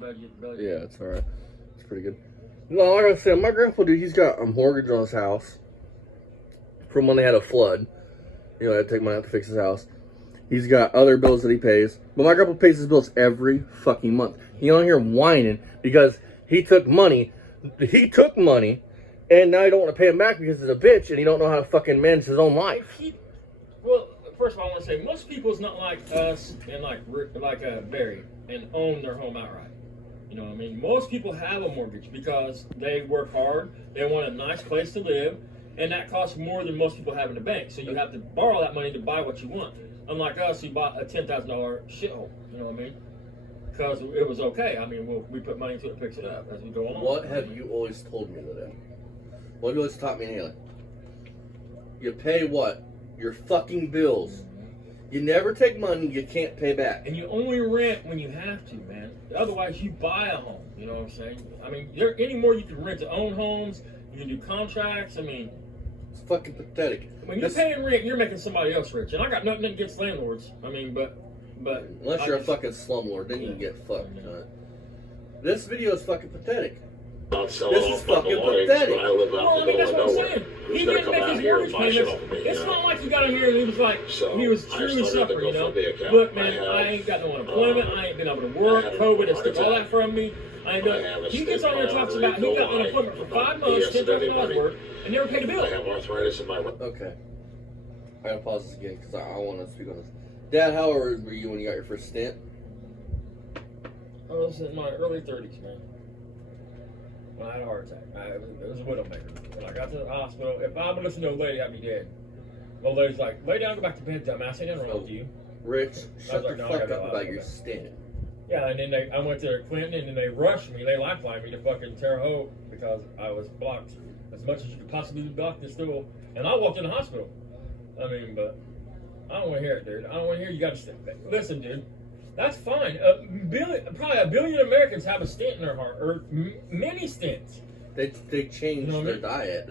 Yeah, it's alright. It's pretty good. No, like I said, my grandpa, dude, he's got a mortgage on his house from when they had a flood. You know, I had to take money out to fix his house. He's got other bills that he pays. But my grandpa pays his bills every fucking month. You don't hear him whining because he took money. He took money, and now he don't want to pay him back because he's a bitch and he don't know how to fucking manage his own life. Well, first of all, I want to say, most people's not like us and like Barry and own their home outright. You know what I mean? Most people have a mortgage because they work hard, they want a nice place to live, and that costs more than most people have in the bank. So you have to borrow that money to buy what you want. Unlike us, who bought a $10,000 shithole. You know what I mean? Because it was okay. I mean, we put money into it and picks it up as we go along. What have you always told me today? What have you always taught me in Haley? You pay what? Your fucking bills. You never take money you can't pay back. And you only rent when you have to, man. Otherwise, you buy a home. You know what I'm saying? I mean, anymore you can rent to own homes. You can do contracts. I mean, it's fucking pathetic. When you're paying rent, you're making somebody else rich. And I got nothing against landlords. I mean, but unless you're a fucking slumlord, then you can get fucked. This video is fucking pathetic. This is fucking pathetic. Well, I mean, that's what I'm saying. He didn't make his mortgage payments. It's not like he got in here and he was like, he was truly suffering, you know? Look, man, I ain't got no unemployment. I ain't been able to work. COVID has took all that from me. I ain't done. He gets on here and talks about he got unemployment for 5 months, $10,000 worth, and never paid a bill. I have arthritis in my... Okay. I gotta pause this again because I want to speak on this. Dad, how old were you when you got your first stint? I was in my early 30s, man. When I had a heart attack. It was a widowmaker. When I got to the hospital, if I would listen to a lady, I'd be dead. The old lady's like, lay down, go back to bed, dumbass. Ain't nothing wrong with you. Rich, shut the fuck up about your stint. Yeah, and then I went to Clinton, and then they rushed me. They lifelined me to fucking Terre Haute because I was blocked as much as you could possibly be blocked in stool. And I walked in the hospital. I mean, but I don't want to hear it, dude. I don't want to hear you got to stint. Listen, dude. That's fine. Probably a billion Americans have a stent in their heart, or many stents. They changed their diet.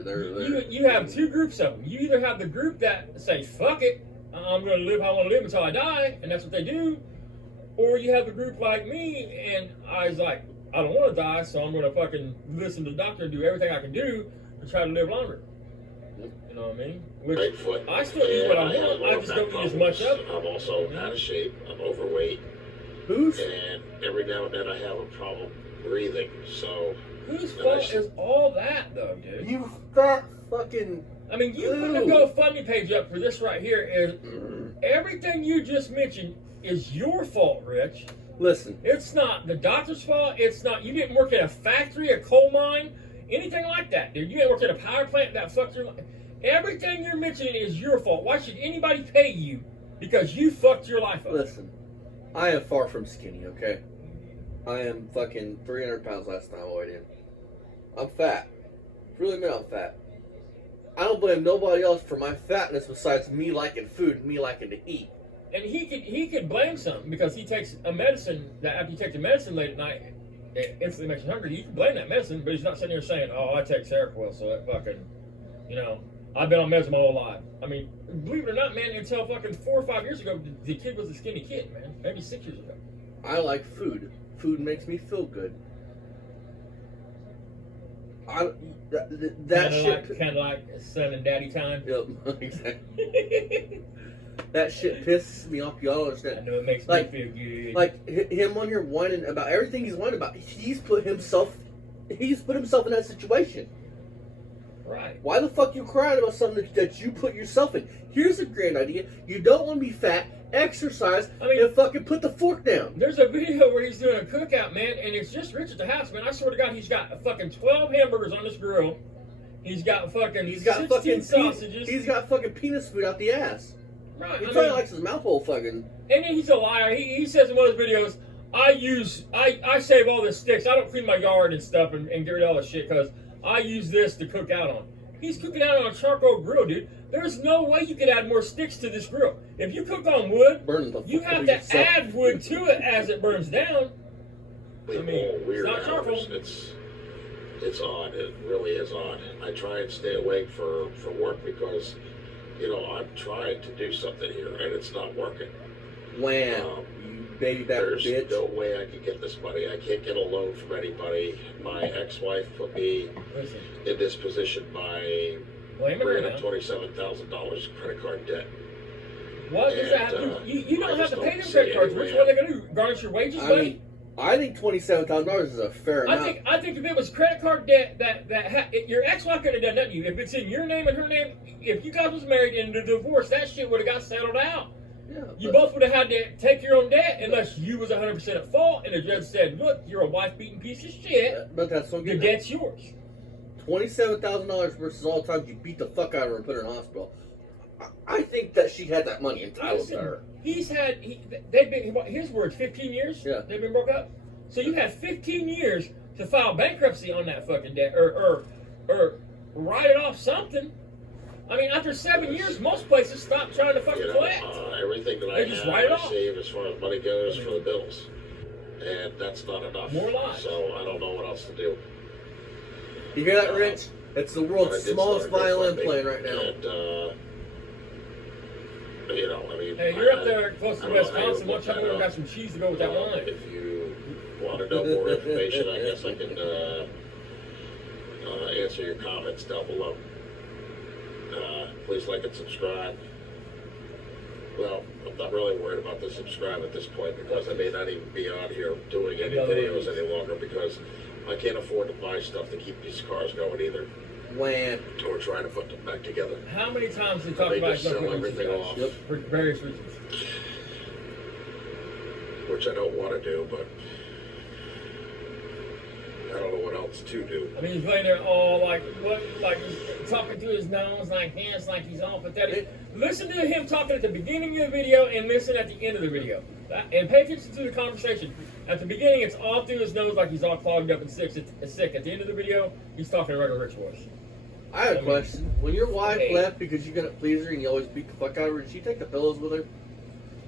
You have two groups of them. You either have the group that say, fuck it, I'm going to live how I want to live until I die, and that's what they do. Or you have the group like me, and I was like, I don't want to die, so I'm going to fucking listen to the doctor and do everything I can do to try to live longer. You know what I mean? Which I still eat what I want, I just don't eat as much of it. I'm also out of shape, I'm overweight. And every now and then I have a problem breathing, so... Whose fault is all that, though, dude? You fat fucking... I mean, you put the GoFundMe page up for this right here, and everything you just mentioned is your fault, Rich. Listen. It's not the doctor's fault. It's not... You didn't work at a factory, a coal mine, anything like that, dude. You didn't work at a power plant that fucked your life. Everything you're mentioning is your fault. Why should anybody pay you because you fucked your life up? Listen. I am far from skinny, okay? I am fucking 300 pounds last time I weighed in. I'm fat. Really mean I'm fat. I don't blame nobody else for my fatness besides me liking food and me liking to eat. And he could blame something because he takes a medicine that after you take the medicine late at night, it instantly makes you hungry. You can blame that medicine, but he's not sitting here saying, oh, I take Seroquel, so that fucking, you know, I've been on meds my whole life. I mean, believe it or not, man, until fucking 4 or 5 years ago, the kid was a skinny kid, man. Maybe 6 years ago. I like food. Food makes me feel good. That shit... Kind of like son and daddy time? Yep, exactly. That shit pisses me off. Y'all understand? I know it makes me feel good. Like, him on here whining about everything he's whining about. He's put himself in that situation. Right. Why the fuck you crying about something that you put yourself in? Here's a grand idea. You don't want to be fat, exercise, and fucking put the fork down. There's a video where he's doing a cookout, man, and it's just Rich at the house, man. I swear to God, he's got fucking 12 hamburgers on this grill. He's got fucking 16 sausages. He's got fucking penis food out the ass. Right. He probably likes his mouth hole fucking. And then he's a liar. He says in one of his videos, I save all the sticks. I don't clean my yard and stuff and get rid of all this shit because I use this to cook out on. He's cooking out on a charcoal grill, dude. There's no way you could add more sticks to this grill. If you cook on wood, you have to add wood to it as it burns down. I mean, it's not charcoal. It's odd. It really is odd. I try and stay awake for work because, you know, I'm trying to do something here and it's not working. Wow. You baby back There's bitch. no way I could get this money. I can't get a loan from anybody. My ex-wife put me Listen, in this position by blame it bringing on up them. $27,000 credit card debt. What does that have to And, do? You I don't have just to pay don't them see credit cards. any Which way one are they going to do? Garnish your wages, I buddy? mean, I think $27,000 is a fair amount. I think if it was credit card debt your ex-wife could have done nothing to you. If it's in your name and her name, if you guys was married and the divorce, that shit would have got settled out. Yeah, You but- both would have had to take your own debt unless you was 100% at fault and the judge said, look, you're a wife-beating piece of shit. But that's so The good. debt's yours. $27,000 versus all the times you beat the fuck out of her and put her in hospital. I think that she had that money entitled to her. They've been, his words, 15 years? Yeah. They've been broke up? So you had 15 years to file bankruptcy on that fucking debt or write it off something. I mean, after 7 years, most places stop trying to fucking collect. Everything that They I just have write it off. received as far as money goes for the bills. And that's not enough. More lies. So I don't know what else to do. You hear that, Rich? It's the But I world's did smallest start a violin GoFundMe, playing right now. And, you know, I mean... Hey, you're up there I close to don't know how you Wisconsin. would Why don't you look go that got some cheese to go with that wine? If you want to know more information, I guess I can answer your comments down below. Please like and subscribe. Well, I'm not really worried about the subscribe at this point because I may not even be on here doing any videos any longer because I can't afford to buy stuff to keep these cars going either. When? Or trying to put them back together. How many times have they I talked may about just sell everything off, Yep. for various reasons? which I don't want to do, but I don't know what else to do. I mean, he's laying there all like he's talking to his nose like this, like he's all pathetic. Listen to him talking at the beginning of the video and listen at the end of the video. And pay attention to the conversation. At the beginning, it's all through his nose like he's all clogged up and sick. At the end of the video, he's talking a regular rich voice. I have a question. When your wife Hey. left because you couldn't please her and you always beat the fuck out of her, did she take the pillows with her?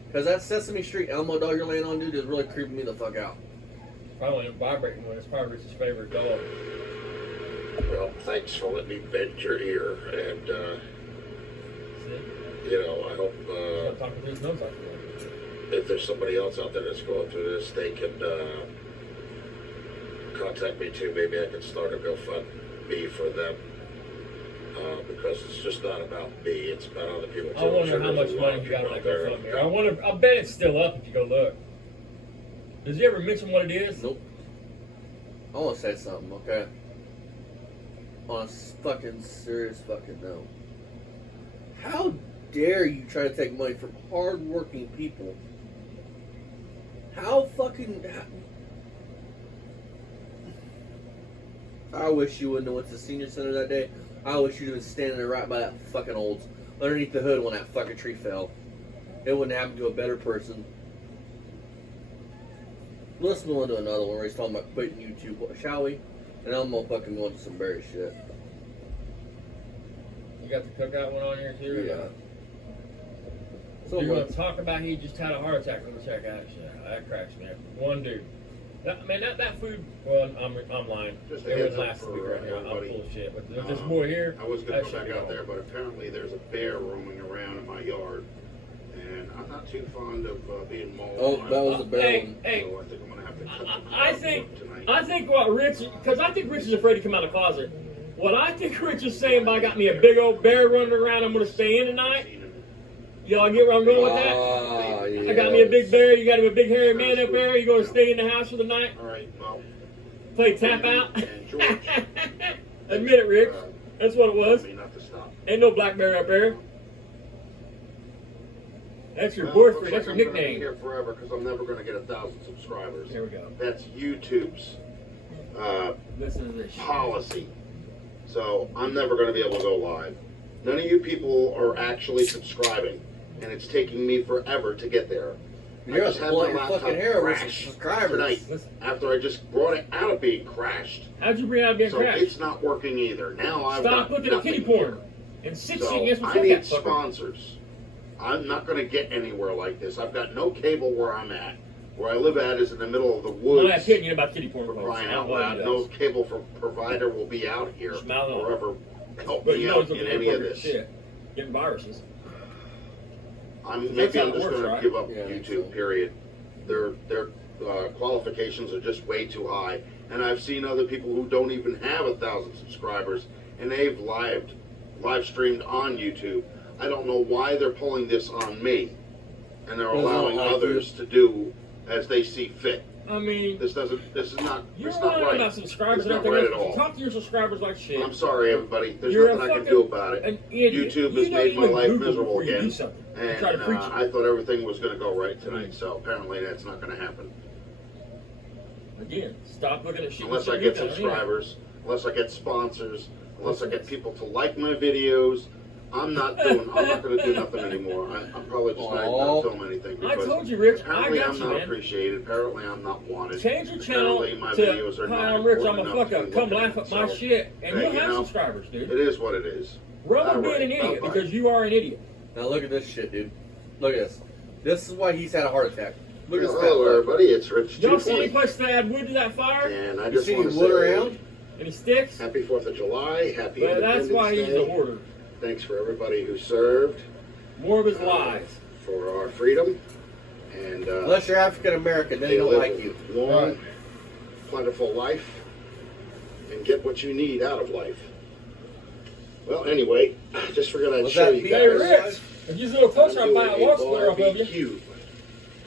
Because that Sesame Street Elmo dog you're laying on, dude, is really creeping me the fuck out. Probably a vibrating one. It's probably Rich's favorite dog. Well, thanks for letting me bend your ear, and See? you know, I hope He's not talking to his nose like that. if there's somebody else out there that's going through this, they can contact me too. Maybe I can start a GoFundMe for them because it's just not about me; it's about other people too. I wonder I'm how sure much there's a lot money of you got people on out that there. GoFundMe. I bet it's still up if you go look. Does he ever mention what it is? Nope. I want to say something, okay? On a fucking serious fucking note. How dare you try to take money from hard-working people? How fucking... I wish you wouldn't have went to the senior center that day. I wish you'd have been standing there right by that fucking Olds, underneath the hood when that fucking tree fell. It wouldn't happen to a better person. Let's move on to another one where he's talking about quitting YouTube, shall we? And I'm gonna fucking go into some berry shit. You got the cookout one on here too? Yeah. So You're going to talk about he just had a heart attack on the check action. That cracks me up. One dude. That food, well, I'm lying. Just a It was heads up last for week right here. I'm everybody. full of shit. But there's this boy here. I was going that to should go be back out on. there, but apparently there's a bear roaming around in my yard. And I'm not too fond of being mauled. Oh, by that was them. the bear Hey, one. hey. So I think I'm going to have to cut the I dog think tonight. I think what Rich, because I think Rich is afraid to come out of the closet. What I think Rich is saying by got me a big old bear running around, I'm going to stay in tonight. Y'all get where I'm going with that? Ah, yeah. I got me a big bear. You got him a big hairy man up there. You going to stay in the house for the night? All right, well. Play tap out? And George. Admit it, Rich. That's what it was. told me not to stop. Ain't no black bear up there. That's your Well, boyfriend. looks That's your like I'm gonna be nickname. here forever because I'm never going to get 1,000 subscribers. Here we go. That's YouTube's Listen to this shit. policy. So I'm never going to be able to go live. None of you people are actually subscribing, and it's taking me forever to get there. You're I just had pulling my your laptop fucking hair with crash subscribers. tonight Listen. after I just brought it out of being crashed. How'd you bring out being So crashed? it's not working either. Now I've Stop got looking at nothing kitty porn. here. And sit So against I the need fucker. sponsors. I'm not going to get anywhere like this. I've got no cable where I'm at. Where I live at is in the middle of the woods. My opinion about kitty porn. For folks. crying I out don't know what loud, he no does. cable for provider will be out here Smile on. or ever help But me you know out it's in looking any of inappropriate this. shit. Getting viruses. Maybe That's how I'm it just works, going right? to give up Yeah, I think YouTube. so. Period. their qualifications are just way too high. And I've seen other people who don't even have 1,000 subscribers, and they've live streamed on YouTube. I don't know why they're pulling this on me, and they're allowing others to do as they see fit. I mean, This is not. you're It's not lying right. about subscribers It's and not everything right at else. all. Talk to your subscribers like shit. I'm sorry, everybody. There's You're nothing a I can do about An it. idiot. YouTube You has don't made my even life Google miserable before you again, do something. You and try to preach it. I thought everything was going to go right tonight. So apparently, that's not going to happen Again, stop looking at shit. unless you I see get anytime, subscribers, unless I get sponsors, unless I get people to like my videos. I'm not going to do nothing anymore. I'm probably just not film anything. I Because told you, Rich. I apparently, got I'm you, not man. appreciated. Apparently, I'm not wanted. Change your channel Apparently, my to videos are Hi, not I'm Rich. I'm important a enough fuck to up. be Come looked laugh at. at my So, shit, and hey, you'll you have know, subscribers, dude. It is what it is. Run with All being right, an idiot bye-bye. because you are an idiot. Now look at this shit, dude. Look at this. This is why he's had a heart attack. Look at this. Hello, everybody. It's Rich220. Y'all see any place to add wood to that fire? And I You just see want any to wood say around? Any sticks? happy 4th of July. Happy Well, Independence that's why he's Day. a hoarder. Thanks for everybody who served More of his lies. for our freedom. And Unless you're African American, then they don't like you. Long, Right. plentiful life, and get what you need out of life. Well, anyway, I just figured I'd Was show that you beef Hey, guys. Rich, if you do a poster, I'll buy a water splitter off of you. barbecue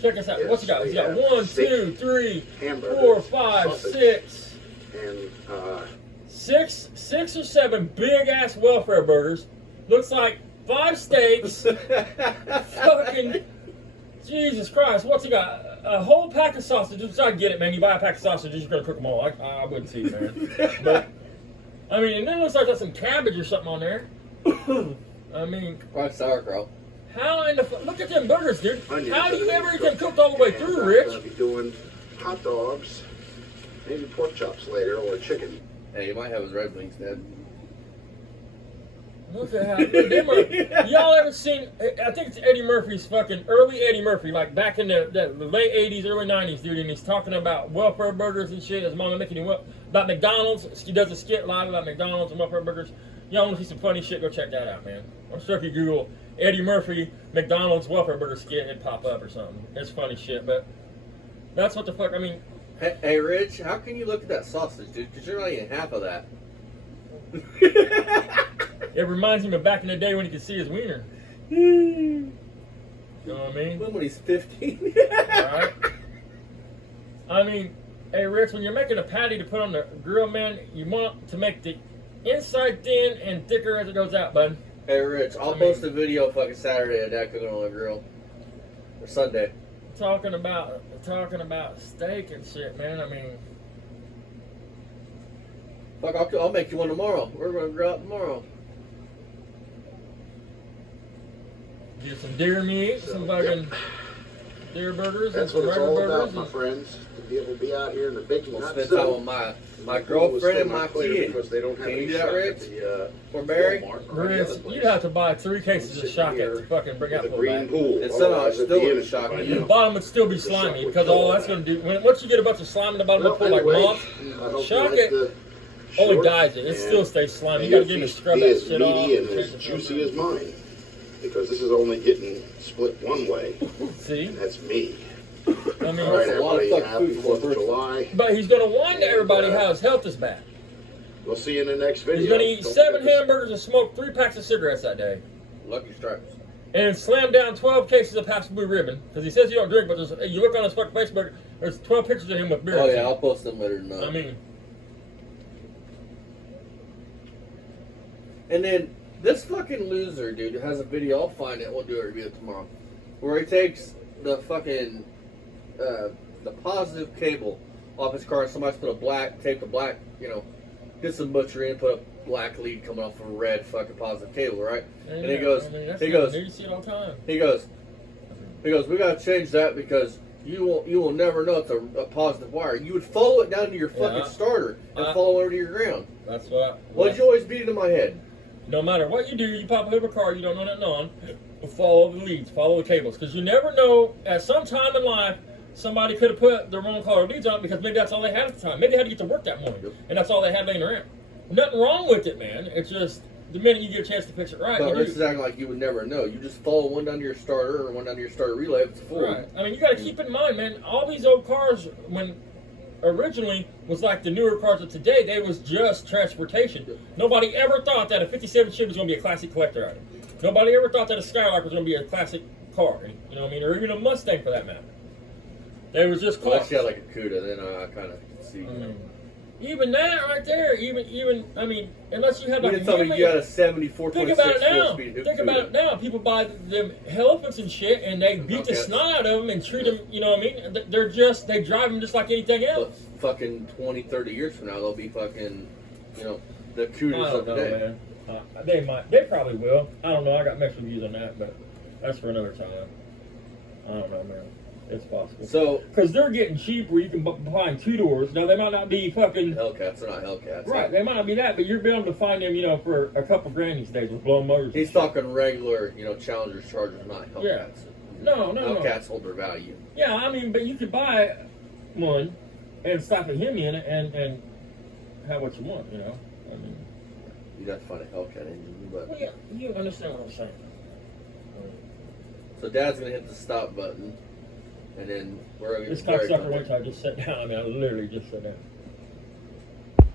Check us out. Yes, What's he got? He's we got have 1, steak, 2, 3, hamburgers, 4, 5, sausage, 6. and Six or seven big ass welfare burgers. Looks like 5 steaks. Fucking Jesus Christ! What's he got? A whole pack of sausages. I get it, man. You buy a pack of sausages, you're gonna cook them all. I wouldn't see, man. But I mean, and then it looks like there's some cabbage or something on there. I mean, Fried sauerkraut. how in the look at them burgers, dude? onions. How do you that ever we eat them cooked. cooked all the way And through, I'm Rich? gonna be doing hot dogs, maybe pork chops later, or chicken. Hey, you might have his Red Wings, Dad. Look at how them are, y'all ever seen? I think it's Eddie Murphy's fucking early Eddie Murphy, like back in the late '80s, early '90s, dude. And he's talking about welfare burgers and shit. His mama making him up about McDonald's. He does a skit live about McDonald's and welfare burgers. Y'all want to see some funny shit? Go check that out, man. I'm sure if you Google Eddie Murphy McDonald's welfare burger skit, it'd pop up or something. It's funny shit, but that's what the fuck. I mean, Hey, Rich, how can you look at that sausage, dude? Because you're not eating half of that. it reminds him of back in the day when he could see his wiener. You know what I mean? When he's 15. Alright? I mean, hey Rich, when you're making a patty to put on the grill, man, you want to make the inside thin and thicker as it goes out, bud. Hey, Rich, I'll post a video fucking Saturday of Dad cooking on the grill. Or Sunday. Talking about steak and shit, man. I mean, Fuck, I'll make you one tomorrow. We're going to grill out tomorrow. get some deer meat, some fucking deer burgers, That's and what some it's regular all about, burgers. my friends. To be able to be out here in the baking We'll hot spend sun. time with my girlfriend and my kid. Because they don't have Can you any do that, shop Rich? at the, Or Barry? Walmart or any Rich, other place. you'd have to buy 3 cases of shock it to fucking bring out The the green back. pool. It's still not- Otherwise, still at the wouldn't end, shock it's me. The fine. bottom would still be The shock slimy would because kill all all that's that. going to do, once you get a bunch of slime in the bottom, Well, it'll pull like anyway, moths. I hope you Shock like it the only short, dyes it. It and still stays slimy. You may got to your get him to feast scrub be that as shit off. meaty and change as the juicy filter. as mine. Because this is only getting split one way, See? and that's me. I All mean, right, That's a lot of everybody, fucking happy food for a 4th of person. July. but he's going to whine to And, everybody how his health is bad. We'll see you in the next video. He's going to eat Don't 7 forget to- hamburgers and smoke 3 packs of cigarettes that day. Lucky Stripes. And slam down 12 cases of Pabst Blue Ribbon. Because he says he don't drink, but you look on his fucking Facebook, there's 12 pictures of him with beer. Oh, yeah, I'll post them later tonight. I mean, And then this fucking loser, dude, has a video. I'll find it. We'll do a review tomorrow. Where he takes the fucking the positive cable off his car, and somebody's put taped a black, did some butchering and put a black lead coming off of a red fucking positive cable, right? And he goes, you see it all the time. he goes, we gotta change that because you will never know it's a positive wire. You would follow it down to your fucking Yeah. starter and follow it to your ground. That's what. Why'd you always beat it in my head? No matter what you do, you pop up a car, you don't know nothing on, follow the leads, follow the cables. Because you never know, at some time in life, somebody could have put the wrong color leads on it because maybe that's all they had at the time. Maybe they had to get to work that morning, and that's all they had laying around. Nothing wrong with it, man. It's just, the minute you get a chance to fix it right. But you Rich is acting like you would never know. You just follow one down to your starter or one down to your starter relay if it's full. Right. I mean, you got to keep in mind, man, all these old cars, when originally was like the newer cars of today, they was just transportation. Nobody ever thought that a 57 Chevy was going to be a classic collector item. Nobody ever thought that a Skylark was going to be a classic car, you know what I mean? Or even a Mustang for that matter. They was just cars. Unless you had like a CUDA, then I kind of see. You know. Even that right there, even I mean, unless you had like You didn't tell me you had a 74 think about it now. four-speed Think about it now. People buy them elephants and shit, and they beat the snot out of them and treat them. You know what I mean? They drive them just like anything else. But fucking 20, 30 years from now, they'll be fucking, you know, the CUDAs of the day. Man. They probably will. I don't know. I got mixed reviews on that, but that's for another time. I don't know, man. It's possible. So, because they're getting cheap where you can find 2-doors. Now, they might not be fucking... Hellcats are not Hellcats. Right, they might not be that, but you're able to find them, you know, for a couple grand these days with blown motors. He's talking regular, you know, Challengers, Chargers, not Hellcats. Yeah. No. Hellcats hold their value. Yeah, I mean, but you could buy one and slap a Hemi in it and have what you want, you know? I mean... You'd have to find a Hellcat engine, but... Well, yeah, you understand what I'm saying. So Dad's going to hit the stop button. And then, where are we? This cocksucker went till I just sat down. I mean, I literally just sat down.